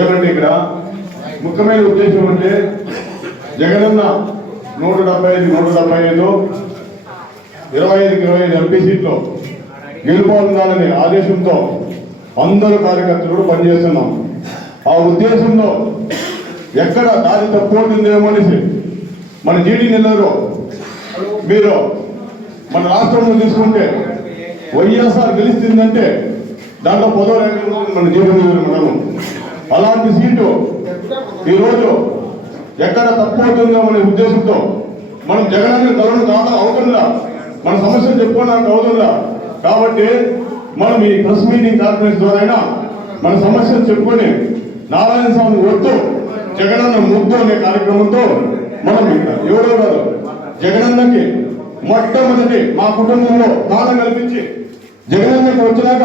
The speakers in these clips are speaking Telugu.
ఏమంటే ఇక్కడ? ముఖ్యమైన ఉద్దేశం అంటే జగనన్న నూట డెబ్బై ఐదు నూట డెబ్బై ఐదు ఇరవై ఐదుకి ఇరవై ఐదు ఎంపీ సీట్లు గెలుపొందాలనే ఆదేశంతో అందరూ కార్యకర్తలు పనిచేస్తున్నాం. ఆ ఉద్దేశంలో ఎక్కడ దారి తప్పుతుందేమో అనేసి మన జీడీ నెల్లూరు మీరు మన రాష్ట్రంలో తీసుకుంటే వైఎస్ఆర్ గెలుస్తుందంటే దాంట్లో పదో ర్యాంకులో మన జీడీ నెల్లూరు మండలం. అలాంటి సీటు ఈరోజు ఎక్కడ తప్పు అనే ఉద్దేశంతో మనం జగనాన్ని కరోనా కాక అవుతుందా? మన సమస్యలు చెప్పుకోవడానికి అవుతుందా? కాబట్టి మనం ఈ ప్రెస్ మీటింగ్ కాన్ఫరెన్స్ ద్వారా అయినా మన సమస్యలు చెప్పుకొని నారాయణ స్వామి వద్దు జగనన్న ముద్దు అనే కార్యక్రమంతో మనం ఎవరో కాదు జగనన్నకి మొట్టమొదటి మా కుటుంబంలో దానం కల్పించి జగనన్నకి వచ్చినాక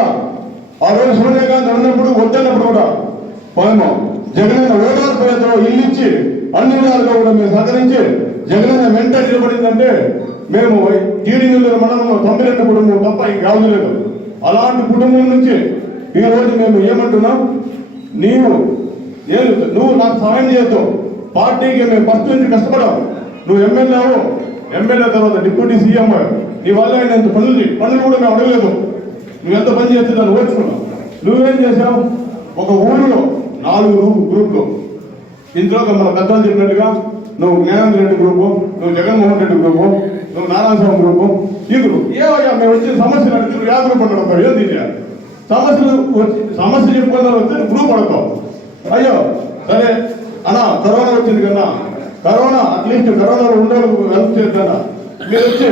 ఆ రోజు సోనియా గాంధీ ఉన్నప్పుడు వద్దన్నప్పుడు కూడా మనము జగనన్న ఓదార్పు పేరుతో ఇల్లు ఇచ్చి అన్ని విధాలుగా కూడా మేము సహకరించి జగనన్న వెంట నిలబడిందంటే మేము జీడి మండలంలో తొంభై రెండు కుటుంబం తప్ప ఇంకేమీ లేదు. అలాంటి కుటుంబం నుంచి ఈ రోజు మేము ఏమంటున్నాం? నీవు ఏం నువ్వు నాకు సహాయం చేయొద్దు. పార్టీకి మేము ఫస్ట్ నుంచి కష్టపడవు నువ్వు ఎమ్మెల్యేవు ఎమ్మెల్యే తర్వాత డిప్యూటీ సీఎం నీ వల్ల అయినంత పనులు పనులు కూడా మేము అడగలేదు. నువ్వు ఎంత పని చేస్తే దాన్ని ఓర్చుకున్నావు. నువ్వేం చేసావు ఒక ఊరిలో నాలుగు గ్రూప్ గ్రూపులు. ఇందులో మన పెద్దలు చెప్పినట్టుగా నువ్వు జ్ఞానేంద్ర రెడ్డి గ్రూపు నువ్వు జగన్మోహన్ రెడ్డి గ్రూపు నువ్వు నారాయణ స్వామి గ్రూపు ఈ గ్రూప్ ఏవయ్యా మేము వచ్చిన సమస్యలు అడిగి యా గ్రూప్ అంటావు ఏం తీయాలి సమస్యలు వచ్చి సమస్య చెప్పుకుందాం వస్తే గ్రూప్ అడతావు అయ్యో సరే అన్న కరోనా వచ్చింది కన్నా కరోనా అట్లీస్ట్ కరోనాలో ఉండేవాళ్ళకు హెల్ప్ చేద్దానా మీరు వచ్చి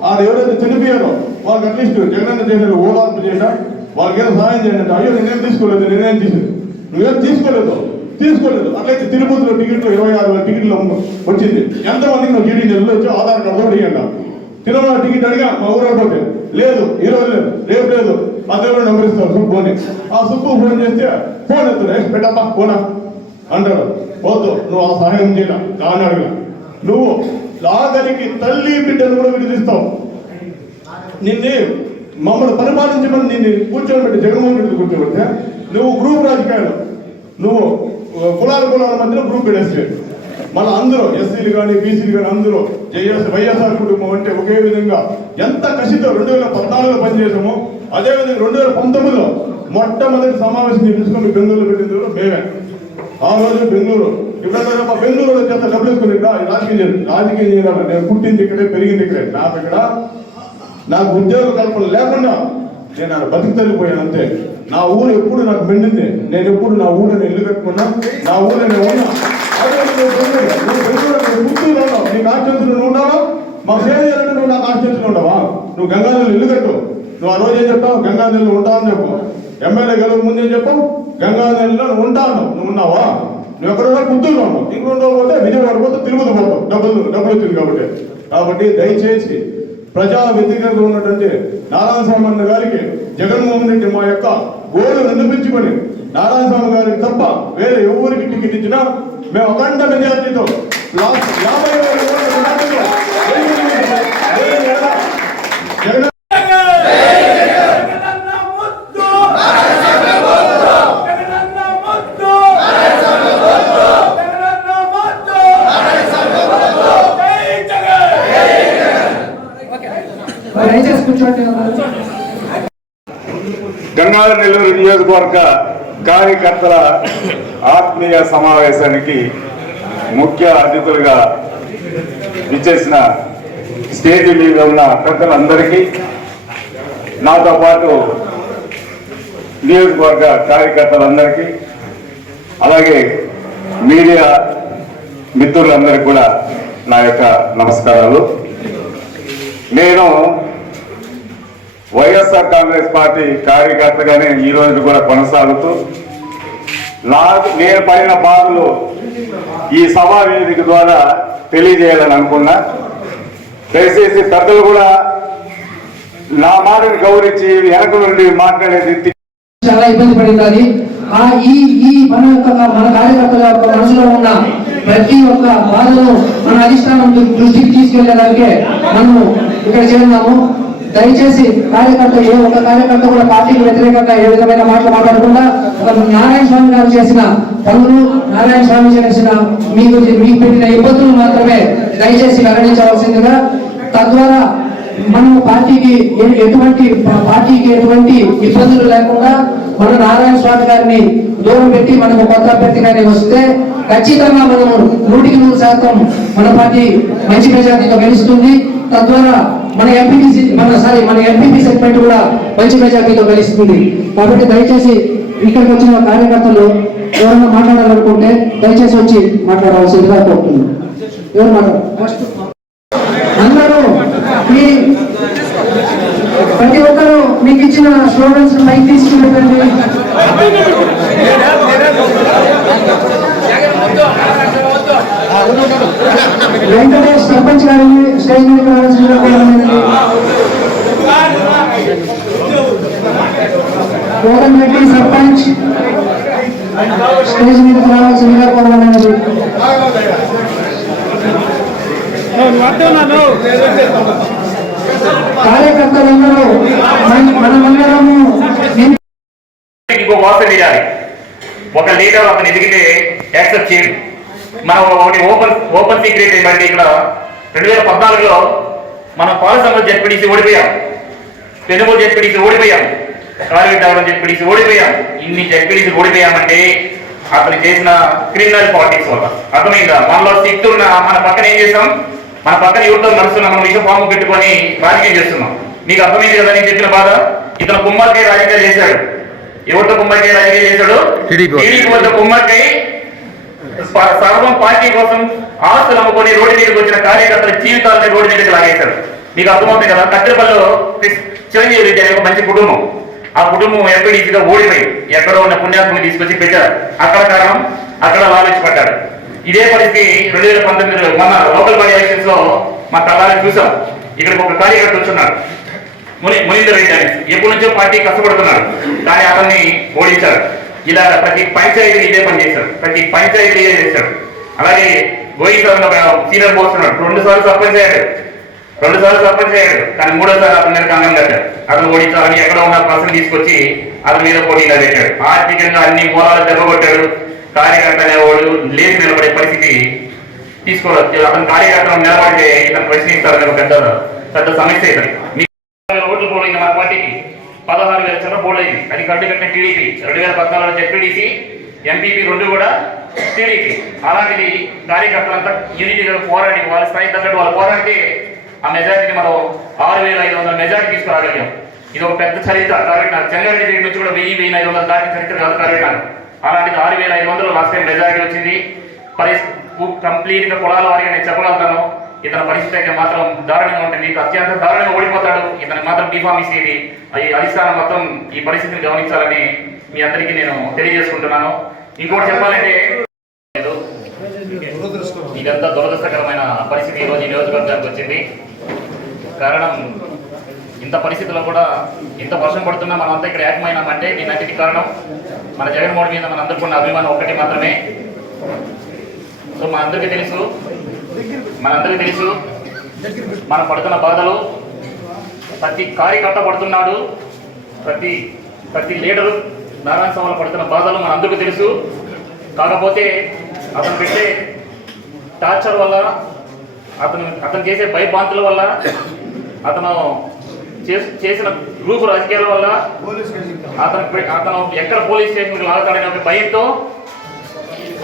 వాళ్ళు ఎవరైతే చనిపోయారో వాళ్ళకి అట్లీస్ట్ జగనన్న చేసిన ఓదార్పు చేయండి వాళ్ళకి ఏదో సహాయం చేయండి అయ్యో నేనేం తీసుకోలేదు నేనేం చేసింది నువ్వేం తీసుకోలేదు? తీసుకోలేదు. అట్లయితే తిరుపతిలో టికెట్లు ఇరవై ఆరు వేల టికెట్లు వచ్చింది. ఎంతమందికి నువ్వు జీడీ నెలలో వచ్చి ఆధార్ కార్డు కూడా ఇవ్వండి తిరుమల టికెట్ అడిగా మా ఊరు పోతే లేదు ఈ రోజు లేదు రేపు లేదు అదే నెంబర్ ఇస్తారు సుబ్బు ఆ సుబ్బు ఫోన్ చేస్తే ఫోన్ ఎత్తున్నా పెట్టప్పా ఫోనా? అంటాడు పోతు నువ్వు ఆ సహాయం చేయడం కానీ అడగల నువ్వు లాగలికి తల్లి బిడ్డను కూడా విడిదిస్తావు. నిన్ను మమ్మల్ని పరిపాలించమని నిన్ను కూర్చోబెట్టి జగన్మోహన్ రెడ్డి కూర్చోబెడితే నువ్వు గ్రూప్ రాజకీయాలు నువ్వు కులాల కులాల మధ్యలో గ్రూప్ పెడేస్తే మళ్ళీ అందరూ ఎస్సీలు కానీ బీసీలు కానీ అందరూ జేఎస్ వైఎస్ఆర్ కుటుంబం అంటే ఒకే విధంగా ఎంత కసితో రెండు వేల పద్నాలుగులో పనిచేసాము అదేవిధంగా రెండు వేల పంతొమ్మిదిలో మొట్టమొదటి సమావేశం చేపించుకొని బెంగళూరు పెట్టింది కూడా మేమే. ఆ రోజు బెంగళూరు. ఇప్పుడు బెంగళూరు వచ్చేంత డబ్బులు వేసుకుని రాజకీయం రాజకీయం చేయాలి నేను పుట్టింది ఇక్కడే పెరిగింది ఇక్కడే. నాకు ఇక్కడ నాకు ఉద్యోగ కల్పన లేకుండా నేను ఆడ బతికితల్లిపోయాను అంతే. నా ఊరు ఎప్పుడు నాకు మెండింది. నేను ఎప్పుడు నా ఊరిని ఇల్లు కట్టుకున్నా నా ఊరు నేను ఉన్నా. నువ్వు నువ్వు పుత్తూరులో ఉన్నావు. నీ నువ్వు ఉన్నావా మా సేవ నువ్వు నా కాన్స్టిట్యూన్సీలో ఉండవా? నువ్వు గంగాధర ఇల్లు కట్టు. నువ్వు ఆ రోజు ఏం చెప్తావు? గంగాధరలో ఉంటావని చెప్పు. ఎమ్మెల్యే గెలవ ముందే చెప్పు? గంగాధరలో నువ్వు ఉంటాను. నువ్వు ఉన్నావా? నువ్వు ఎక్కడ ఉన్నా పుత్తూరులో ఉన్నావు. ఇంకొండ పోతే విజయవాడ పోతే తిరుగుతూ పోతావు. డబ్బులు డబ్బులు వచ్చింది కాబట్టి. కాబట్టి దయచేసి ప్రజా వ్యతిరేకంగా ఉన్నటువంటి నారాయణ స్వామి గారికి జగన్మోహన్ రెడ్డి మా యొక్క గోడు నిరూపించుకొని నారాయణ స్వామి గారికి తప్ప వేరే ఎవరికి టికెట్ ఇచ్చినా మేము అఖండ మెజార్టీతో యాభై వేల ఓట్ల మెజార్టీతో వేరే వేరే జగన్ జగనన్న ముద్దు జగనన్న ముద్దు జగనన్న ముద్దు జై జగన్ మరి దయచేసి కూర్చోండి అందరూ. గంగాధర నెల్లూరు నియోజకవర్గ కార్యకర్తల ఆత్మీయ సమావేశానికి ముఖ్య అతిథులుగా విచ్చేసిన స్టేజ్ మీద ఉన్న పెద్దలందరికీ నాతో పాటు నియోజకవర్గ కార్యకర్తలందరికీ అలాగే మీడియా మిత్రులందరికీ కూడా నా యొక్క నమస్కారాలు. నేను వైఎస్ఆర్ కాంగ్రెస్ పార్టీ కార్యకర్తగానే ఈ రోజు కూడా కొనసాగుతూ నా నేను పడిన బాధలు ఈ సభా వేదిక ద్వారా తెలియజేయాలని అనుకున్నా. దయచేసి పెద్దలు కూడా నా మాటను గౌరవించి వెనక నుండి మాట్లాడేది చాలా ఇబ్బంది పడింది ఆ ఈ ఈ మన యొక్క మన కార్యకర్తల యొక్క మనసులో ఉన్న ప్రతి ఒక్క బాధను మన అధిష్టానం దృష్టికి తీసుకెళ్ళేదానికే మనము ఇక్కడ చేరున్నాము. దయచేసి కార్యకర్త ఏ ఒక్క కార్యకర్త కూడా పార్టీకి వ్యతిరేకంగా ఏ విధమైన మాటలు మాట్లాడకుండా ఒక నారాయణ స్వామి గారు చేసిన పనులు నారాయణ స్వామి చేసిన మీకు మీకు పెట్టిన ఇబ్బందులు మాత్రమే దయచేసి వెల్లడించవలసిందిగా తద్వారా మనము పార్టీకి ఎటువంటి పార్టీకి ఎటువంటి ఇబ్బందులు లేకుండా మన నారాయణ స్వామి గారిని దూరం పెట్టి మనకు కొత్త అభ్యర్థిగానే వస్తే ఖచ్చితంగా మనము నూటికి నూరు శాతం మన పార్టీ మంచి మెజార్టీతో గెలుస్తుంది. తద్వారా మన ఎంపీపీ మన సారీ మన ఎంపీపీ సెగ్మెంట్ కూడా మంచి మెజార్టీతో గెలుస్తుంది. కాబట్టి దయచేసి ఇక్కడికి వచ్చిన కార్యకర్తలు ఎవరైనా మాట్లాడాలనుకుంటే దయచేసి వచ్చి మాట్లాడవలసిందిగా కోరుతున్నాను. ఎవరు మాట్లాడారు? అందరూ మీ ప్రతి ఒక్కరూ మీకు ఇచ్చిన స్లోగన్స్ పైకి తీసుకున్నటువంటి వెంకటేష్ సర్పంచ్ గారిని స్టేజ్ మీద రావాల్సిందిగా కోరుతున్నానండి. కోరం రెడ్డి సర్పంచ్ స్టేజ్ మీదకి రావాల్సిందిగా కోరమన్నది కార్యకర్తలందరూ మనమందరము ఇంకో ఒక లీడర్ అతను ఎదిగితే యాక్సెప్ట్ చేయదు మనం ఒకటి ఓపెన్ ఓపెన్ సీక్రెట్ ఏంటంటే ఇక్కడ రెండు వేల పద్నాలుగులో మనం పాలసంలో జడ్పీడీసీ ఓడిపోయాం. పెనుగోలు జడ్పీడీసీ ఓడిపోయాం. కాలువెట్టవరం జడ్పీడీసీ ఓడిపోయాం. ఇన్ని జడ్పీడీసీ ఓడిపోయామంటే అతను చేసిన క్రిమినల్ పాలిటిక్స్ వల్ల. అర్థమైందా? మనలో సిక్తున్న మన పక్కన ఏం చేసాం మన పక్కన యువతలో నడుస్తున్నాం మనం విష పాము పెట్టుకొని రాజకీయం చేస్తున్నాం. మీకు అర్థమైంది కదా నేను చెప్పిన బాధ? ఇతను కుమ్మరికాయ రాజకీయాలు చేశాడు. ఎవరితో కుమ్మరికాయ రాజకీయం చేశాడు? టీడీపీ వద్ద కుమ్మరికాయ ప- సర్వం పార్టీ కోసం ఆస్తులు అమ్ముకొని రోడ్డు మీదకి వచ్చిన కార్యకర్తల జీవితాలని రోడ్డు మీదకి లాగేశారు. మీకు అర్థమవుతుంది కదా? కత్తిరపల్లిలో చిరంజీవి రెడ్డి అనే ఒక మంచి కుటుంబం. ఆ కుటుంబం ఎంపీడీసీగా ఓడిపోయి ఎక్కడో ఉన్న పుణ్యాత్మని తీసుకొచ్చి పెట్టారు. అక్కడ కారణం అక్కడ లాలూచి పడ్డాడు ఇదే పరిస్థితి రెండు వేల పంతొమ్మిదిలో మన లోకల్ బాడీ ఎలక్షన్స్లో మా కళాన్ని చూసాం. ఇక్కడికి ఒక కార్యకర్త వచ్చున్నాడు. ముని మునీందర్ రెడ్డి అని. ఎప్పటి నుంచో పార్టీ కష్టపడుతున్నాడు కానీ అతన్ని ఓడించారు. ఇలా ప్రతి పంచాయతీ ఇదే పని చేశారు. ప్రతి పంచాయతీ ఇదే చేశారు. అలాగే గోయి సార్ ఒక సీనియర్ పోస్తున్నాడు రెండు సార్లు సర్పంచ్ అయ్యాడు. రెండు సార్లు సర్పంచ్ అయ్యాడు. కానీ మూడోసారి అతని మీద కంగం కట్టాడు. అతను ఓడించాలని ఎక్కడ ఉన్న పర్సన్ తీసుకొచ్చి అతని మీద పోటీగా పెట్టాడు ఆర్థికంగా అన్ని మూలాలు దెబ్బకొట్టాడు కార్యకర్త అనేవాడు లేచి నిలబడే తీసుకోవచ్చు. తీసుకోవాలి అతను కార్యకర్తను నిలబడితే ఇతను ప్రశ్నిస్తారని ఒక పెద్ద పెద్ద సమస్య ఇతను వేల ఓట్లు పోలింది మన పార్టీకి. పదహారు వేల చిన్న పోల్ అయింది. అది కట్టు కట్టిన టీడీపీ. రెండు వేల పద్నాలుగులో జెడ్పీడీసీ ఎంపీపీ రెండు కూడా టీడీపీ. అలాంటిది కార్యకర్తలంతా యూనిటీగా పోరాడి వాళ్ళ స్థాయి తగ్గట్టు వాళ్ళు పోరాడితే ఆ మెజార్టీని మనం ఆరు వేల ఐదు వందల మెజార్టీ తీసుకురాగలిగాం. ఇది ఒక పెద్ద చరిత్ర. కాబట్టి నాకు దగ్గర నుంచి కూడా వెయ్యి వెయ్యి ఐదు వందల దాటిన చరిత్ర కాదు కాబట్టి నాకు. అలాంటిది ఆరు వేల ఐదు వందలు లాస్ట్ టైం మెజార్టీ వచ్చింది. పరిస్థితి కంప్లీట్గా కులాల వారిగా నేను చెప్పగలుగుతాను. ఇతని పరిస్థితి అయితే మాత్రం దారుణంగా ఉంటుంది. అత్యంత దారుణంగా ఓడిపోతాడు. ఇతనికి మాత్రం బీఫామ్ ఇచ్చేది అది అధిష్టానం మొత్తం ఈ పరిస్థితిని గమనించాలని మీ అందరికీ నేను తెలియజేసుకుంటున్నాను. ఇంకోటి చెప్పాలంటే ఇదంతా దురదృష్టకరమైన పరిస్థితి ఈరోజు ఈ నియోజకవర్గానికి వచ్చింది. కారణం ఇంత పరిస్థితుల్లో కూడా ఇంత వర్షం పడుతున్నా మనం అంతా ఇక్కడ ఏకమైనామంటే దీని అన్నిటి కారణం మన జగన్మోహన్ మీద మన అందరికీ ఉన్న అభిమానం ఒకటి మాత్రమే. సో మన అందరికీ తెలుసు మనందరికీ తెలుసు మనం పడుతున్న బాధలు ప్రతి కార్యకర్త పడుతున్నాడు ప్రతి ప్రతి లీడరు నారాయణ స్వామి పడుతున్న బాధలు మనందరికీ తెలుసు. కాకపోతే అతను పెట్టే టార్చర్ వల్ల అతను అతను చేసే భయభాంతుల వల్ల అతను చేసిన గ్రూప్ రాజకీయాల వల్ల అతను అతను ఎక్కడ పోలీస్ స్టేషన్కి లాగుతాడనే ఒక భయంతో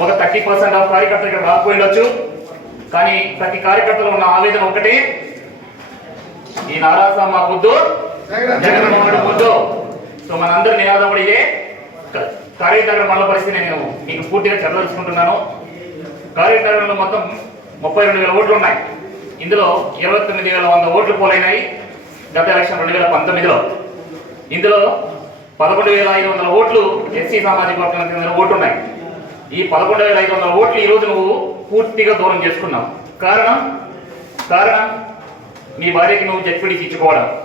ఒక థర్టీ పర్సెంట్ ఆఫ్ కార్యకర్తలు ఇక్కడ రాకపోయిండొచ్చు కానీ ప్రతి కార్యకర్తలో ఉన్న ఆవేదన ఒకటి. ఈ నారాసా మా బుద్ధు జగన్మోహన్ బుద్ధు. సో మనందరి నినాదం కూడా ఇదే. కార్యకర్తల మండల పరిస్థితి నేను మీకు పూర్తిగా చదవలుచుకుంటున్నాను కార్యకర్తలు మొత్తం ముప్పై రెండు వేల ఓట్లు ఉన్నాయి. ఇందులో ఇరవై తొమ్మిది వేల వంద ఓట్లు పోలైనాయి. గత ఎలక్షన్ రెండు వేల పంతొమ్మిదిలో. ఇందులో పదకొండు వేల ఐదు వందల ఓట్లు ఎస్సీ సామాజిక వర్గానికి చెందిన ఓట్లు ఉన్నాయి. ఈ పదకొండు వేల ఐదు వందల ఓట్లు ఈ రోజు నువ్వు పూర్తిగా దూరం చేసుకున్నావు. కారణం? కారణం? నీ భార్యకి నువ్వు జడ్పీడీసీ ఇచ్చుకోవడం.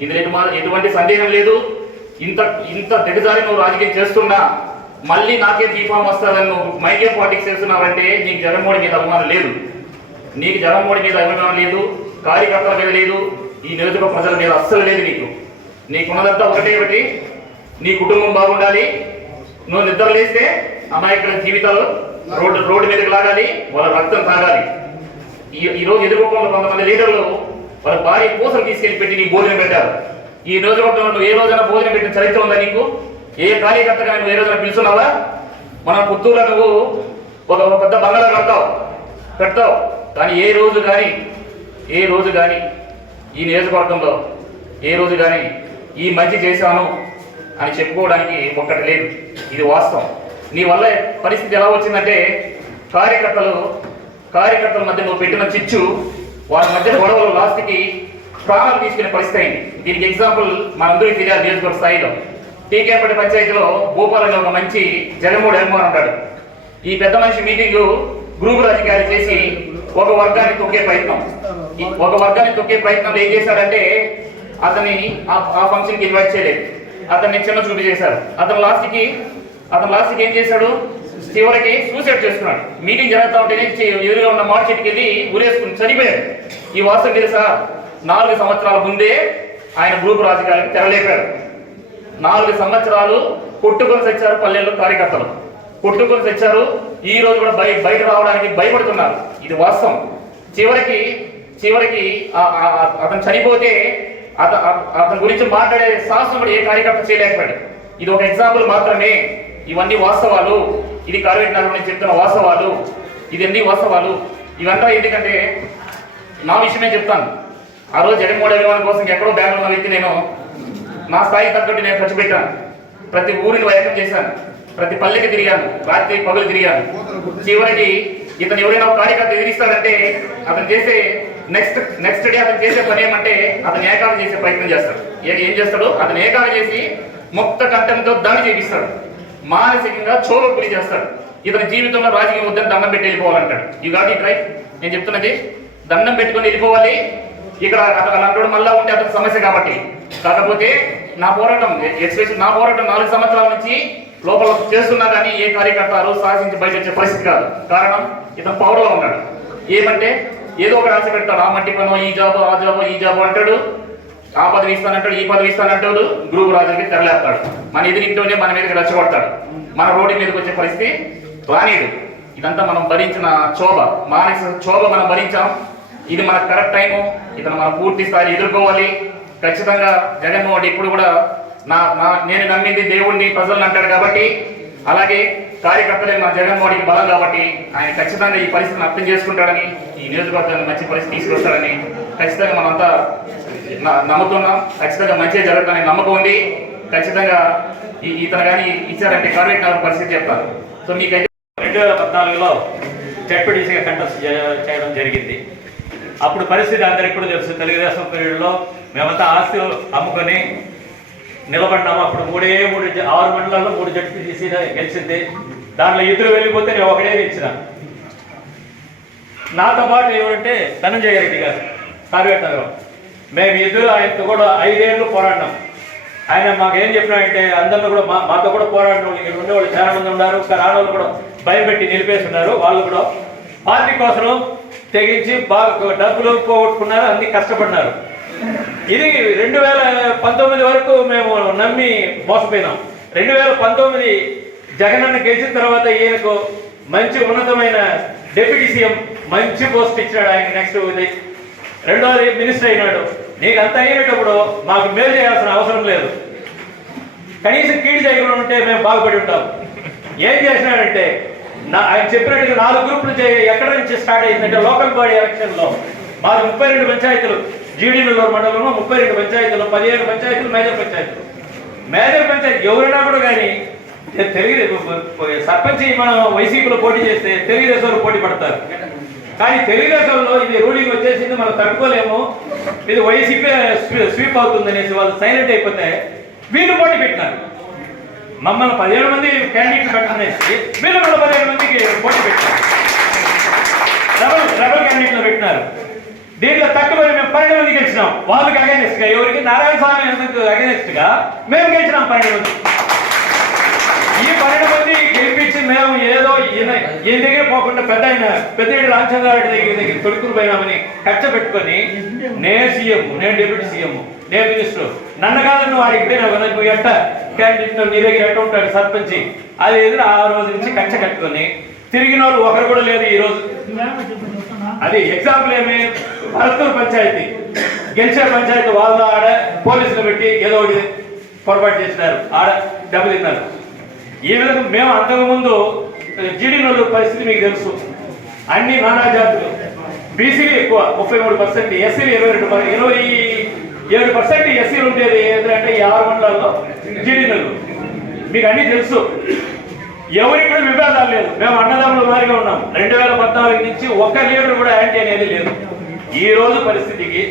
ఇందులో ఎటువంటి సందేహం లేదు. ఇంత ఇంత దిగజారి నువ్వు రాజకీయం చేస్తున్నా మళ్ళీ నాకే బీఫామ్ వస్తుందని నువ్వు మైకే పాలిటిక్స్ చేస్తున్నావంటే నీకు జగన్మోహన్ మీద అభిమానం లేదు. నీకు జగన్మోహన్ మీద అభిమానం లేదు. కార్యకర్తల మీద లేదు. ఈ నియోజకవర్గ ప్రజల మీద అస్సలు లేదు నీకు. నీకున్నదంతా ఒకటే ఒకటి. నీ కుటుంబం బాగుండాలి. నువ్వు నిద్ర లేస్తే అమాయకుల జీవితాలు రోడ్డు రోడ్డు మీదకి లాగాలి వాళ్ళ రక్తం తాగాలి. ఈ ఈ రోజు ఎదుర్కోకుండా కొంతమంది లీడర్లు వాళ్ళ భార్య పూసలు తీసుకెళ్ళి పెట్టి నీకు భోజనం పెట్టారు. ఈ రోజు నువ్వు ఏ రోజైనా భోజనం పెట్టిన చరిత్ర ఉందా నీకు? ఏ కార్యకర్తగా నువ్వు ఏ రోజైనా పిలుచున్నావా మన పుత్తూరులో నువ్వు ఒక పెద్ద బంగాళా కడతావు కడతావు కానీ ఏ రోజు కానీ ఏ రోజు కానీ ఈ నియోజకవర్గంలో ఏ రోజు కానీ ఈ మంచి చేశాను అని చెప్పుకోవడానికి ఒక్కటి లేదు. ఇది వాస్తవం. నీ వల్ల పరిస్థితి ఎలా వచ్చిందంటే కార్యకర్తలు కార్యకర్తల మధ్య నువ్వు పెట్టిన చిచ్చు వాళ్ళ మధ్య గొడవలు లాస్ట్కి ప్రాణాలు తీసుకునే పరిస్థితి అయింది. దీనికి ఎగ్జాంపుల్ మనందరికీ తెలియాలి నియోజకవర్గ స్థాయిలో. టీకేపల్లి పంచాయతీలో భూపాలని ఒక మంచి జగన్మోహన్ జగన్మోహన్ ఉంటాడు ఈ పెద్ద మనిషి మీటింగ్ గ్రూపు రాజకీయాలు చేసి ఒక వర్గాన్ని తొక్కే ప్రయత్నం. ఒక వర్గాన్ని తొక్కే ప్రయత్నం ఏం చేశాడంటే అతన్ని ఆ- ఆ ఫంక్షన్కి ఇన్వైట్ చేయలేదు. అతన్ని చిన్న చూపు చేశారు అతను లాస్ట్కి అతను లాస్ట్కి ఏం చేశాడు? చివరికి సూసైడ్ చేసుకున్నాడు. మీటింగ్ జరుగుతూ ఉంటేనే ఎదురుగా ఉన్న మార్కెట్కి వెళ్ళి ఊరేసుకుని చనిపోయాడు. ఈ వాస్తవం తెలుసా? నాలుగు సంవత్సరాల ముందే ఆయన గ్రూప్ రాజకీయాలకు తెరలేపారు నాలుగు సంవత్సరాలు కొట్టుకొని తెచ్చారు పల్లెల్లో కార్యకర్తలు. కొట్టుకొని తెచ్చారు ఈ రోజు కూడా బయ బయట రావడానికి భయపడుతున్నారు. ఇది వాస్తవం. చివరికి చివరికి అతను చనిపోతే అత అతని గురించి మాట్లాడే సాహసం కూడా ఏ కార్యకర్త చేయలేకపోయాడు. ఇది ఒక ఎగ్జాంపుల్ మాత్రమే. ఇవన్నీ వాస్తవాలు. ఇది కార్వేట్ నగరం నేను చెప్తున్న వాస్తవాలు. ఇది అన్ని వాస్తవాలు? ఇవంతా ఎందుకంటే నా విషయమే చెప్తాను. ఆ రోజు జగన్మోహన్ అభిమానం కోసం ఎక్కడో బ్యాంకులో ఉన్న వ్యక్తి నేను. నా స్థాయి తగ్గట్టు నేను ఖర్చు పెట్టాను. ప్రతి ఊరిని వ్యక్తం చేశాను. ప్రతి పల్లెకి తిరిగాను. రాత్రి పగులు తిరిగాను. చివరికి ఇతను ఎవరైనా ఒక కార్యకర్త ఎదిరిస్తాడంటే అతను చేసే నెక్స్ట్ నెక్స్ట్ డే అతను చేసే పని ఏమంటే అతను ఏకాలు చేసే ప్రయత్నం చేస్తాడు. ఏం చేస్తాడు? అతను ఏకాలు చేసి ముక్త కంఠంతో దాడి చేపిస్తాడు. మానసికంగా క్షోభకు గురి చేస్తాడు. ఇతని జీవితంలో రాజకీయ ముద్దని దండం పెట్టి వెళ్ళిపోవాలంటాడు. ఈ ఇట్ రైట్ నేను చెప్తున్నది దండం పెట్టుకొని వెళ్ళిపోవాలి. ఇక్కడ అతను అలాంటి మళ్ళా ఉంటే అతని సమస్య కాబట్టి. కాకపోతే నా పోరాటం ఎస్పెషల్ నా పోరాటం నాలుగు సంవత్సరాల నుంచి లోపల చేస్తున్నా కానీ ఏ కార్యకర్త ఆ రోజు సాధించి బయట వచ్చే పరిస్థితి కాదు. కారణం ఇతను పౌరులో ఉన్నాడు. ఏమంటే ఏదో ఒక ఆశ పెడతాడు ఆ మట్టి పనో ఈ జాబో ఆ జాబో ఈ జాబో అంటాడు. ఆ పదవి ఇస్తానంటాడు ఈ పదవి ఇస్తానంటాడు గురువు రాజుకి తెరలేస్తాడు. మన ఎదిరింటోనే మన మీదకి రెచ్చగొడతాడు. మన రోడ్డు మీదకి వచ్చే పరిస్థితి రానేది ఇదంతా మనం భరించిన క్షోభ మానసిక క్షోభ మనం భరించాం. ఇది మన కరెక్ట్ టైము ఇతను మనం పూర్తి స్థాయి ఎదుర్కోవాలి. ఖచ్చితంగా జగన్మోహన్ ఇప్పుడు కూడా నా నా నేను నమ్మింది దేవుణ్ణి ప్రజలను అంటాడు కాబట్టి అలాగే కార్యకర్తలే మన జగన్మోహన్ బలం కాబట్టి ఆయన ఖచ్చితంగా ఈ పరిస్థితిని అర్థం చేసుకుంటాడని ఈ నియోజకవర్గాన్ని మంచి పరిస్థితి తీసుకొస్తాడని ఖచ్చితంగా మనంతా నమ్ముతున్నాం ఖచ్చితంగా మంచిగా జరుగుతుందని నమ్మకం ఉంది. ఖచ్చితంగా ఈ ఇతను కానీ ఇచ్చారంటే కార్పొరేట్ పరిస్థితి చెప్తారు. సో మీకైతే రెండు వేల పద్నాలుగులో జడ్పీటీసీగా కంటెస్ట్ చేయడం జరిగింది. అప్పుడు పరిస్థితి అందరికి కూడా తెలుసు. తెలుగుదేశం పీరియడ్లో మేమంతా ఆస్తి అమ్ముకొని నిలబడ్డాము అప్పుడు మూడే మూడు ఆరు మండలాల్లో మూడు జడ్పీటీసీ గెలిచింది. దాంట్లో ఇద్దరు వెళ్ళిపోతే నేను ఒకటే గెలిచిన. నాతో పాటు ఎవరంటే ధనంజయ రెడ్డి గారు కార్వేట్ నగరం మేము ఇద్దరు ఆయనతో కూడా ఐదేళ్ళు పోరాడినాం. ఆయన మాకు ఏం చెప్పినాడంటే అందరిలో కూడా మా మాతో కూడా పోరాడిన. వాళ్ళు ఇక్కడ ఉండేవాళ్ళు చాలా మంది ఉన్నారు. ఇంకా రానోళ్ళు కూడా భయపెట్టి నిలిపేస్తున్నారు. నిలిపేసి ఉన్నారు వాళ్ళు కూడా పార్టీ కోసం తెగించి బాగా డబ్బులు పోగొట్టుకున్నారు. అన్ని కష్టపడినారు. ఇది రెండు వేల పంతొమ్మిది వరకు మేము నమ్మి మోసపోయినాం. రెండు వేల పంతొమ్మిది జగనన్న గెలిచిన తర్వాత ఈయనకు మంచి ఉన్నతమైన డెప్యూటీ సీఎం మంచి పోస్ట్ ఇచ్చినాడు ఆయన నెక్స్ట్ ఇది. రెండోది మినిస్టర్ అయినాడు. నీకు అంత అయినప్పుడు మాకు మేలు చేయాల్సిన అవసరం లేదు. కనీసం కీడు చేయకుండా ఉంటే మేము బాగుపడి ఉంటాం. ఏం చేసినాడంటే నా ఆయన చెప్పినట్టుగా నాలుగు గ్రూపులు చేయ నుంచి స్టార్ట్ అయిందంటే లోకల్ బాడీ ఎలక్షన్లో మాకు ముప్పై రెండు పంచాయతీలు. జీడీనల్లూరు మండలంలో ముప్పై రెండు పంచాయతీలు పదిహేను పంచాయతీలు మేజర్ పంచాయతీలు. మేజర్ పంచాయతీ ఎవరైనా కూడా కానీ తెలుగు సర్పంచ్ మనం వైసీపీలో పోటీ చేస్తే తెలుగుదేశంలో పోటీ పడతారు. కానీ తెలుగుదేశంలో ఇది రూలింగ్ వచ్చేసింది మనం తట్టుకోలేము. ఇది వైసీపీ స్వీప్ అవుతుంది అనేసి వాళ్ళు సైలెంట్ అయిపోతే వీళ్ళు పోటీ పెట్టినారు. మమ్మల్ని పదిహేడు మంది క్యాండిడేట్ పెట్టనేసి వీళ్ళు కూడా పదిహేడు మందికి పోటీ పెట్టారు. రెబల్ రెబల్ క్యాండిడేట్లు పెట్టినారు. దీంట్లో తక్కువ మేము పన్నెండు మంది గెలిచినాం. వాళ్ళకి అగైనెస్ట్గా ఎవరికి? నారాయణ స్వామి ఎందుకు అగైనెస్ట్గా? మేము గెలిచినాం పన్నెండు మంది. ఈ పన్నెండు మంది గెలిపించి మేము ఏదో ఈ దగ్గర పోకుండా పెద్ద ఆయన పెద్ద రామచంద్రారెడ్డి దగ్గర దగ్గర తొడుకులు పోయినామని ఖర్చు పెట్టుకొని నేను సీఎం నేను డిప్యూటీ సీఎం నేను మినిస్టర్. నన్ను కాదు నువ్వు వాడికి పోయినావు నువ్వు ఎట్ట క్యాండిడేట్ నీ దగ్గర ఎట్ట ఉంటాడు సర్పంచి? అది ఎదురు ఆ రోజు నుంచి కచ్చ కట్టుకొని తిరిగిన వాళ్ళు ఒకరు కూడా లేదు ఈ రోజు. అది ఎగ్జాంపుల్ ఏమి? భరతూరు పంచాయతీ. గెలిచే పంచాయతీ వాళ్ళు ఆడ పోలీసులు పెట్టి ఏదో ఒకటి పొరపాటు చేసినారు. ఆడ దెబ్బతిన్నారు. ఈ విధంగా మేము అంతకుముందు జీడీనోళ్ళు పరిస్థితి మీకు తెలుసు. అన్ని నానా జాతులు. బీసీలు ఎక్కువ ముప్పై మూడు పర్సెంట్. ఎస్సీలు ఇరవై రెండు ఇరవై ఏడు పర్సెంట్ ఎస్సీలు ఉండేది ఏంటంటే ఈ ఆరు మండలాల్లో జీడీనోళ్ళు మీకు అన్నీ తెలుసు. ఎవరికి కూడా విభేదాలు లేదు. మేము అన్నదమ్ముల మారిగా ఉన్నాం. రెండు వేల పద్నాలుగు నుంచి ఒక్క లీడర్ కూడా యాంటీ అనేది లేదు. ఈ రోజు పరిస్థితికి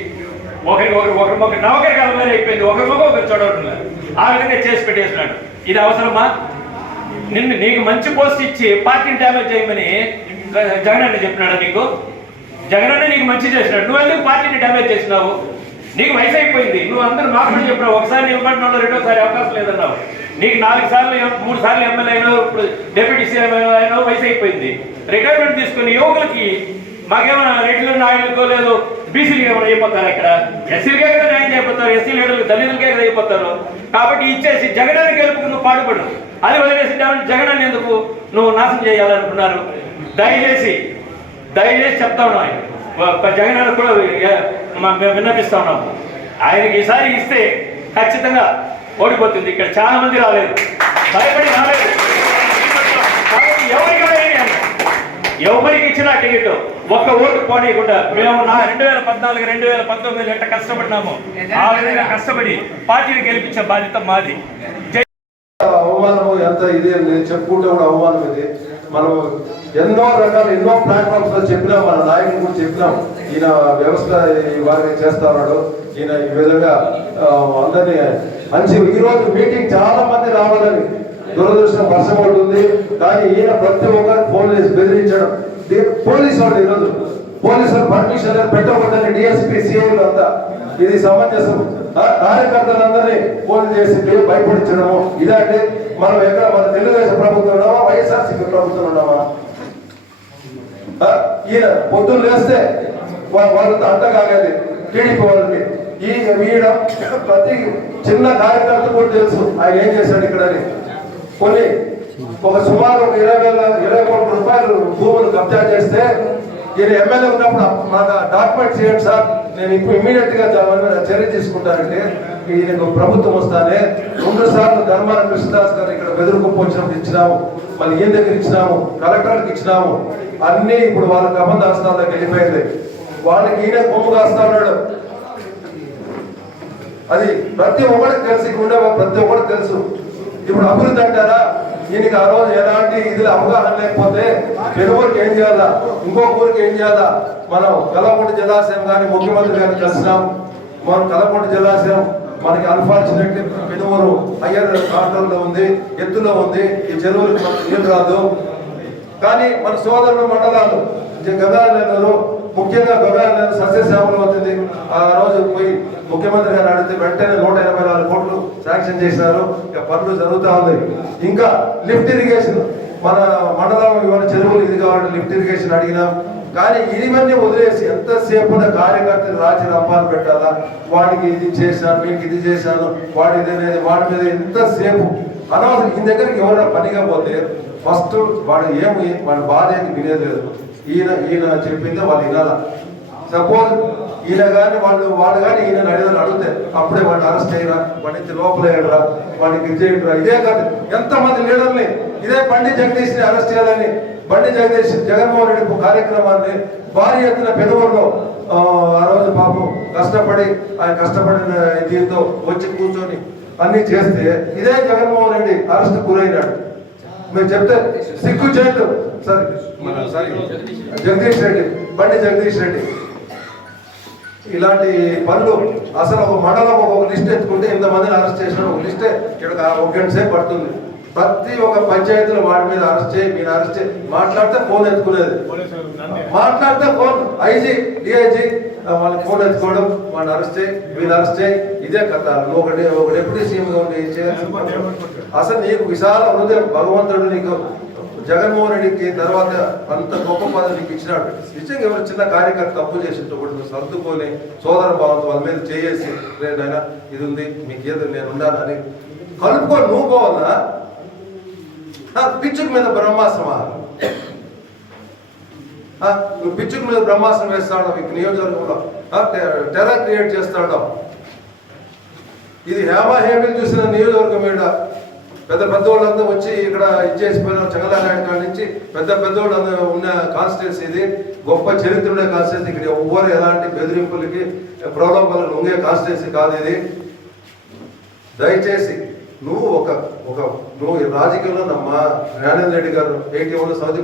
ఒకరికి ఒకరి ఒకరి ఒక నవకరి కాలం అయిపోయింది. ఒకరి మొక్క ఒకరు చూడటం లేదు. ఆ విధంగా చేసి పెట్టేసినాడు ఇది అవసరమా? నిన్ను నీకు మంచి పోస్ట్ ఇచ్చి పార్టీని డ్యామేజ్ చేయమని జగన్ అన్న చెప్పినాడు నీకు? జగన్ అన్న నీకు మంచి చేసినాడు. నువ్వు ఎందుకు పార్టీని డ్యామేజ్ చేసినావు? నీకు వయసు అయిపోయింది. నువ్వు అందరూ మాకు చెప్పినావు. ఒకసారి నిలబడిన రెండోసారి అవకాశం లేదన్నావు. నీకు నాలుగు సార్లు మూడు సార్లు ఎమ్మెల్యే అయినావు ఇప్పుడు డిప్యూటీ సీఎం అయినావు వయసు అయిపోయింది. రిటైర్మెంట్ తీసుకుని యువకులకి మాకేమైనా రెడ్లు నాయకులు కోలేదు బీసీలు ఏమైనా అయిపోతారు ఇక్కడ? ఎస్సీలకే కదా న్యాయం చేయబోతారు ఎస్సీ లీడర్లు దళితులకే కదా అయిపోతారు. కాబట్టి ఇచ్చేసి జగనాన్ని గెలుపుకు నువ్వు పాటుపడు. అది వదిలేసి జగన్- జగనాన్ని ఎందుకు నువ్వు నాశనం చేయాలనుకున్నారు? దయచేసి దయచేసి చెప్తా ఉన్నాం. ఆయన. జగన్ అన్న కూడా మేము విన్నపిస్తా ఉన్నాం ఆయనకి ఈసారి ఇస్తే ఖచ్చితంగా ఓడిపోతుంది. ఇక్కడ చాలా మంది రాలేదు. భయపడి రాలేదు. ఎవరికైనా ఎవరికి ఇచ్చిన ఇచ్చినా టికెట్? ఒక్క ఓటు పోనీయకుండా మేము నా రెండు వేల పద్నాలుగు రెండు వేల పంతొమ్మిది ఎట్ట కష్టపడినాము. ఆ విధంగా కష్టపడి పార్టీని గెలిపించే బాధ్యత మాది. జై అవమానము ఎంత ఇది అని నేను చెప్పుకుంటే కూడా అవమానం ఇది. మనం ఎన్నో రకాల ఎన్నో ప్లాట్ఫామ్స్లో చెప్పినాం మన నాయకులు కూడా చెప్పినాం. ఈయన వ్యవస్థ వారిని చేస్తా ఉన్నాడు ఈయన ఈ విధంగా అందరినీ మంచి ఈ రోజు మీటింగ్ చాలా మంది రావాలని దురదృష్టం వర్షం పడుతుంది. కానీ ఈయన ప్రతి ఒక్కరు ఫోన్ చేసి బెదిరించడం పోలీసు వాళ్ళు ఈరోజు. పోలీసులు పర్మిషన్ పెట్టకూడదని డిఎస్పీ సిఐలు అంతా. ఇది సమంజసం. ఆ- కార్యకర్తలందరినీ ఫోన్ చేసి భయపడించడము. ఇదంటే మనం ఎక్కడ మన తెలుగుదేశం ప్రభుత్వం ఉన్నామా? వైఎస్ఆర్సీపీ ప్రభుత్వం ఉన్నామా? ఈయన పొద్దున్న లేస్తే వాళ్ళు అంట అంటగాగేది టీడీపీ వాళ్ళకి. ఈ వీయడం ప్రతి చిన్న కార్యకర్త కూడా తెలుసు. ఆయన ఏం చేశాడు ఇక్కడ అని. కొన్ని ఒక సుమారు ఒక ఇరవై వేల ఇరవై కోట్ల రూపాయలు భూములు కబ్జా చేస్తే నేను ఎమ్మెల్యే ఉన్నప్పుడు నాకు డాక్యుమెంట్ చేయండి సార్. నేను ఇప్పుడు ఇమీడియట్గా దాని మీద చర్య తీసుకుంటానంటే ఈయనకు ప్రభుత్వం వస్తానే. రెండు సార్లు ధర్మాన కృష్ణదాస్ గారు ఇక్కడ బెదిరికొప్పు వచ్చినప్పుడు ఇచ్చినాము. మళ్ళీ ఈయన దగ్గర ఇచ్చినాము. కలెక్టర్కి ఇచ్చినాము. అన్ని ఇప్పుడు వాళ్ళ గమన హస్తాలకు వెళ్ళిపోయింది. వాళ్ళకి ఈయన కొమ్ము కాస్తా ఉన్నాడు. అది ప్రతి ఒక్కరికి తెలిసి. ఇక్కడ ఉండే ప్రతి ఒక్కరికి తెలుసు. ఇప్పుడు అభివృద్ధి అంటారా దీనికి ఆ రోజు ఎలాంటి ఇదిలో అవగాహన లేకపోతే పెరువురికి ఏం చేయాలా? ఇంకో ఊరికి ఏం చేయాలా? మనం కలవకుంట జలాశయం కానీ ముఖ్యమంత్రి గారిని కలిసినాం. మనం కలవకుంట జలాశయం మనకి అన్ఫార్చునేట్లీ పెనుమూరు హయ్యర్ కాంట్రోల్లో ఉంది ఎత్తులో ఉంది. ఈ చెరువులకు మనకు నీళ్ళు రాదు. కానీ మన సోదరులు మండలాలు గగానెల్లూరు ముఖ్యంగా గగానెల్లూరు సస్యశ్యామలం వచ్చింది ఆ రోజు పోయి ముఖ్యమంత్రి గారు అడిగితే వెంటనే నూట ఎనభై నాలుగు కోట్లు శాంక్షన్ చేసినారు ఇక పనులు జరుగుతూ ఉన్నాయి ఇంకా లిఫ్ట్ ఇరిగేషన్. మన మండలం ఇవాళ చెరువులు ఇది కావాలంటే లిఫ్ట్ ఇరిగేషన్ అడిగినాం. కానీ ఇవన్నీ వదిలేసి ఎంతసేపు కార్యకర్తలు రాజీ రంపాలు పెట్టాలా? వాడికి ఇది చేశాను మీకు ఇది చేశాను వాడి ఇది వాడి మీద ఎంతసేపు? అనవసరం. ఈ దగ్గరికి ఎవరైనా పనిగా పోతే ఫస్ట్ వాడు ఏమి వాడి బాధ ఏంటి వినేది లేదు. ఈయన ఈయన చెప్పిందే వాళ్ళు వినాల? సపోజ్ ఈయన కానీ వాళ్ళు వాళ్ళు కానీ ఈయన అడిగిన అడిగితే అప్పుడే వాడిని అరెస్ట్ అయ్యరా వాడిని లోపల వేయడరా వాడిని ఇది ఇదే కాదు ఎంతమంది లీడర్ని ఇదే బండి జగదీష్ని అరెస్ట్ చేయాలని బండి జగదీష్ జగన్మోహన్ రెడ్డి కార్యక్రమాన్ని భారీ ఎత్తున పెదవుల్లో ఆ, ఆ రోజు పాపం కష్టపడి ఆయన కష్టపడిన దీంతో వచ్చి కూర్చొని అన్ని చేస్తే ఇదే జగన్మోహన్ రెడ్డి అరెస్ట్ గురైనాడు. మీరు చెప్తే సిగ్గు చేయదు సరే. మన సారీ జగదీష్ రెడ్డి. బండి జగదీష్ రెడ్డి. ఇలాంటి పనులు అసలు ఒక మండలం ఒక లిస్ట్ ఎత్తుకుంటే ఇంతమందిని అరెస్ట్ చేసిన ఒక లిస్టే ఇక్కడ ఒక గంట సేపు పడుతుంది. ప్రతి ఒక్క పంచాయతీలో వాడి మీద అరెస్ట్ చేయి మీరు అరెస్ట్ చేయి. మాట్లాడితే ఫోన్ ఎత్తుకునేది. మాట్లాడితే ఫోన్. ఐజీ డిఐజీ వాళ్ళని ఫోన్ ఎత్తుకోవడం వాళ్ళని అరెస్ట్ చేయి వీళ్ళు అరెస్ట్ చేయి. ఇదే కథ. నువ్వు ఒకటి ఒక డిప్యూటీ సీఎంగా ఉండి అసలు నీకు విశాల హృదయం భగవంతుడు నీకు జగన్మోహన్ రెడ్డికి తర్వాత అంత గొప్ప పదవి నీకు ఇచ్చినాడు. నిజంగా ఎవరు చిన్న కార్యకర్త తప్పు చేసింటే కూడా నువ్వు సర్దుకొని సోదర భావంతో వాళ్ళ మీద చేయేసి లేదైనా ఇది ఉంది మీకు ఏదో నేను ఉన్నానని కలుపుకొని నువ్వు పోవాలా పిచ్చుకు మీద బ్రహ్మాస్త్రమా నువ్వు పిచ్చుకు మీద బ్రహ్మాసనం వేస్తాడు మీకు నియోజకవర్గంలో ఆ, టెర్రర్ క్రియేట్ చేస్తాడు. ఇది హేమ హేమిని చూసిన నియోజకవర్గం మీద పెద్ద పెద్దవాళ్ళందరూ వచ్చి ఇక్కడ ఇచ్చేసిపోయిన చంద్రనారాయణ కాడి నుంచి పెద్ద పెద్దవాళ్ళందరూ ఉన్న కాన్స్టిట్యూన్సీ ఇది. గొప్ప చరిత్ర ఉండే కాన్స్టిట్యూన్సీ ఇక్కడ ఎవ్వరు ఎలాంటి బెదిరింపులకి ప్రలోభాలకు ఉంగే కాన్స్టిట్యూన్సీ కాదు ఇది. దయచేసి నువ్వు ఒక ఒక నువ్వు రాజకీయంలో నమ్మ జ్ఞానేంద్ర రెడ్డి గారు ఏటీఎంలో వన్ సౌది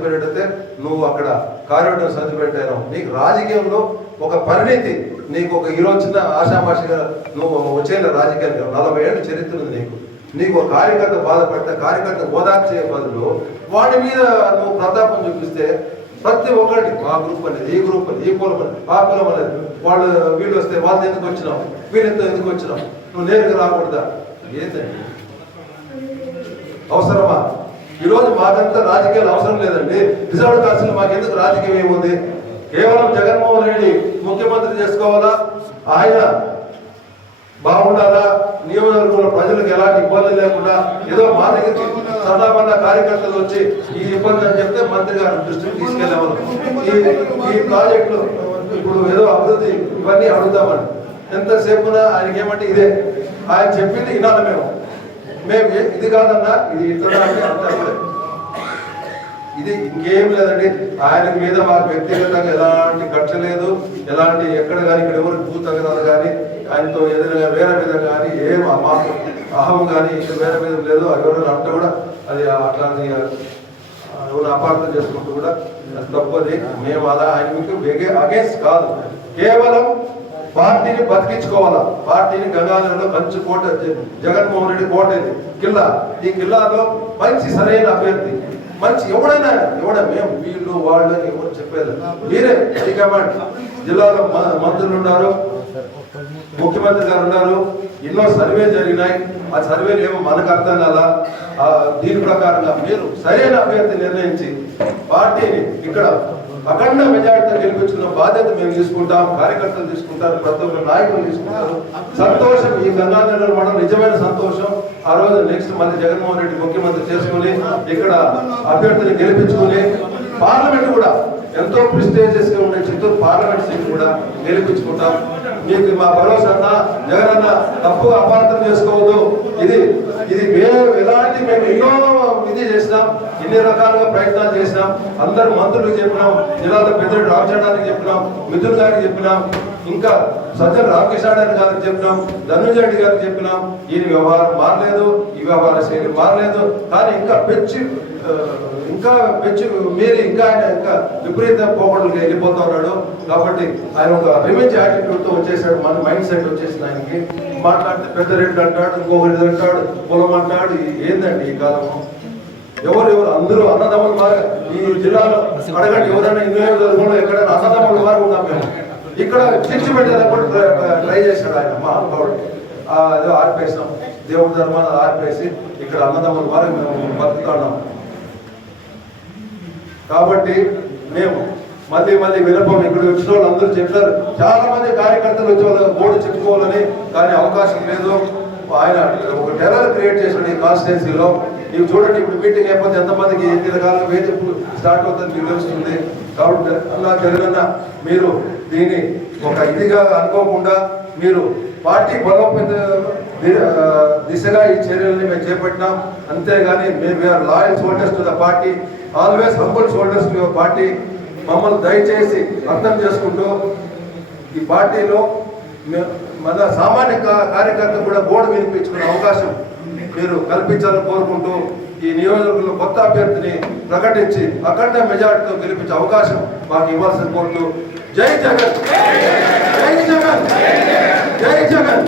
నువ్వు అక్కడ కార్యవర్గం సౌది పెట్టాను నీకు రాజకీయంలో ఒక పరిణితి నీకు ఒక ఈరోజు చిన్న ఆశామాషిగా నువ్వు వచ్చేన రాజకీయానికి నలభై ఏళ్ళ చరిత్ర ఉంది నీకు. నీకు ఒక కార్యకర్త బాధపడితే కార్యకర్త ఓదార్చే బదులు వాడి మీద నువ్వు ప్రతాపం చూపిస్తే ప్రతి ఒక్కటి ఆ గ్రూప్ అనేది ఈ గ్రూప్ అనేది ఈ కులం అనేది ఆ కులం అనేది. వాళ్ళు వీళ్ళు వస్తే వాళ్ళు ఎందుకు వచ్చినావు? వీళ్ళెంతో ఎందుకు వచ్చినావు? నువ్వు నేరుగా రాకూడదా? ఏంటండి అవసరమా? ఈరోజు మాకంతా రాజకీయాలు అవసరం లేదండి. రిజర్వ్ కాల్సిన మాకు ఎందుకు రాజకీయం ఏముంది? కేవలం జగన్మోహన్ రెడ్డి ముఖ్యమంత్రి చేసుకోవాలా? ఆయన బాగుండాలా? నియోజకవర్గంలో ప్రజలకు ఎలాంటి ఇబ్బంది లేకుండా ఏదో మా దగ్గరికి సదాబంద కార్యకర్తలు వచ్చి ఈ ఇబ్బంది అని చెప్తే మంత్రి గారి దృష్టికి తీసుకెళ్ళేవాళ్ళు. ఈ ఈ ప్రాజెక్టులు ఇప్పుడు ఏదో అభివృద్ధి ఇవన్నీ అడుగుతామని. ఎంతసేపు ఆయనకి ఏమంటే ఇదే. ఆయన చెప్పింది వినాలి మేము. మేము ఇది కాదన్నా ఇది ఇట్లా అంటే ఇది ఇంకేం లేదండి. ఆయన మీద మాకు వ్యక్తిగతంగా ఎలాంటి కక్ష లేదు. ఎలాంటి ఎక్కడ కానీ ఇక్కడ ఎవరు భూతగదాలు కానీ ఆయనతో ఏదైనా వేరే విధంగా కానీ ఏం ఆ మాకు అహం కానీ ఇక్కడ వేరే విధం లేదు. అది ఎవరైనా అంటే కూడా అది అట్లాంటి ఎవరు అపార్థం చేసుకుంటూ కూడా తప్పది. మేము అలా ఆయన మీకు అగేన్స్ట్ కాదు. కేవలం పార్టీని బతికించుకోవాలా? పార్టీని గంగాధరంలో మంచి కోట జగన్మోహన్ రెడ్డి కోట ఇది కిల్లా. ఈ కిల్లాలో మంచి సరైన అభ్యర్థి. మంచి ఎవడైనా ఎవడ? మేము వీళ్ళు వాళ్ళు అని ఎవరు చెప్పేది. మీరే హైకమాండ్ జిల్లాలో మ- మంత్రులు ఉన్నారు ముఖ్యమంత్రి గారు ఉన్నారు. ఎన్నో సర్వే జరిగినాయి. ఆ సర్వేలు ఏమో మనకు అర్థం కదా ఆ దీని ప్రకారంగా మీరు సరైన అభ్యర్థి నిర్ణయించి పార్టీని ఇక్కడ అఖండ మెజార్టీతో గెలిపించుకున్న బాధ్యత మేము తీసుకుంటాం కార్యకర్తలు తీసుకుంటారు ప్రతి ఒక్క నాయకులు తీసుకుంటారు. సంతోషం ఈ గంగాధర మనం నిజమైన సంతోషం. ఆ రోజు నెక్స్ట్ మళ్ళీ జగన్మోహన్ రెడ్డి ముఖ్యమంత్రి చేసుకుని ఇక్కడ అభ్యర్థిని గెలిపించుకుని పార్లమెంట్ కూడా ఎంతో ప్రిస్టేజియస్గా ఉండే చిత్తూరు పార్లమెంట్ సీట్ కూడా గెలిపించుకుంటాం. మీకు మా భరోసా అన్న జగన్ అన్న అపార్థం చేసుకోవద్దు. ఇది ఇది మేము ఎలాంటి మేము ఎన్నో ఇది చేసినాం ఎన్ని రకాలుగా ప్రయత్నాలు చేసినాం. అందరు మంత్రులకు చెప్పినాం జిల్లాలో పెద్దలు రామచంద్రానికి చెప్పినాం మిథున్ గారికి చెప్పినాం ఇంకా సజ్జన రామకృష్ణ గారికి చెప్పినాం ధనుంజయ రెడ్డి గారికి చెప్పినాం. ఈ వ్యవహారం మారలేదు ఈ వ్యవహార శైలి మారలేదు కానీ ఇంకా పెంచి ఇంకా పెంచి మీరు ఇంకా ఆయన ఇంకా విపరీత పోకడలుగా వెళ్ళిపోతా ఉన్నాడు. కాబట్టి ఆయన ఒక రివెంజ్ యాటిట్యూడ్తో వచ్చేసాడు. మన మైండ్ సెట్ వచ్చేసింది ఆయనకి. మాట్లాడితే పెద్ద రెడ్డి అంటాడు ఇంకొకటి అంటాడు పొలం అంటాడు. ఏందండి ఈ కాలము ఎవరు ఎవరు? అందరూ అన్నదమ్ములు మారి. ఈ జిల్లాలో అడగండి ఎవరైనా నియోజకవర్గంలో ఎక్కడైనా అన్నదమ్ములు మారి ఉన్నాం మేము. ఇక్కడ చిచ్చు పెట్టేటప్పుడు ట్రై- చేశాడు ఆయన మహానుభావుడు ఆ, ఏదో ఆర్పేసాం దేవుడి ధర్మాన్ని ఆర్పేసి ఇక్కడ అన్నదమ్ములు మారి మేము బతుకుతున్నాం కాబట్టి మేము మళ్ళీ మళ్ళీ వినపం ఇక్కడ వచ్చిన వాళ్ళు అందరూ చెప్పారు. చాలా మంది కార్యకర్తలు వచ్చి వాళ్ళు బోర్డు చెప్పుకోవాలని కానీ అవకాశం లేదు. ఆయన ఒక టెర్రర్ క్రియేట్ చేశాడు ఈ కాన్స్టిట్యున్సీలో. ఇవి చూడండి ఇప్పుడు మీటింగ్ అయిపోతే ఎంతమందికి ఎన్ని రకాల వేది స్టార్ట్ అవుతుంది మీకు తెలుస్తుంది. కాబట్టి అలా జగనన్న మీరు దీన్ని ఒక ఇదిగా అనుకోకుండా మీరు పార్టీ బలోపేత దిశగా ఈ చర్యల్ని మేము చేపట్టినాం. అంతేగాని మేము loyal soldiers to the party always humble soldiers to party మమ్మల్ని దయచేసి అర్థం చేసుకుంటూ ఈ పార్టీలో మన సామాన్య కార్యకర్త కూడా బోర్డు వినిపించుకునే అవకాశం మీరు కల్పించాలని కోరుకుంటూ ఈ నియోజకవర్గంలో కొత్త అభ్యర్థిని ప్రకటించి అఖండ మెజార్టీతో గెలిపించే అవకాశం మాకు ఇవ్వాల్సిన కోరుతూ జై జగన్. జై జగన్. జై జగన్.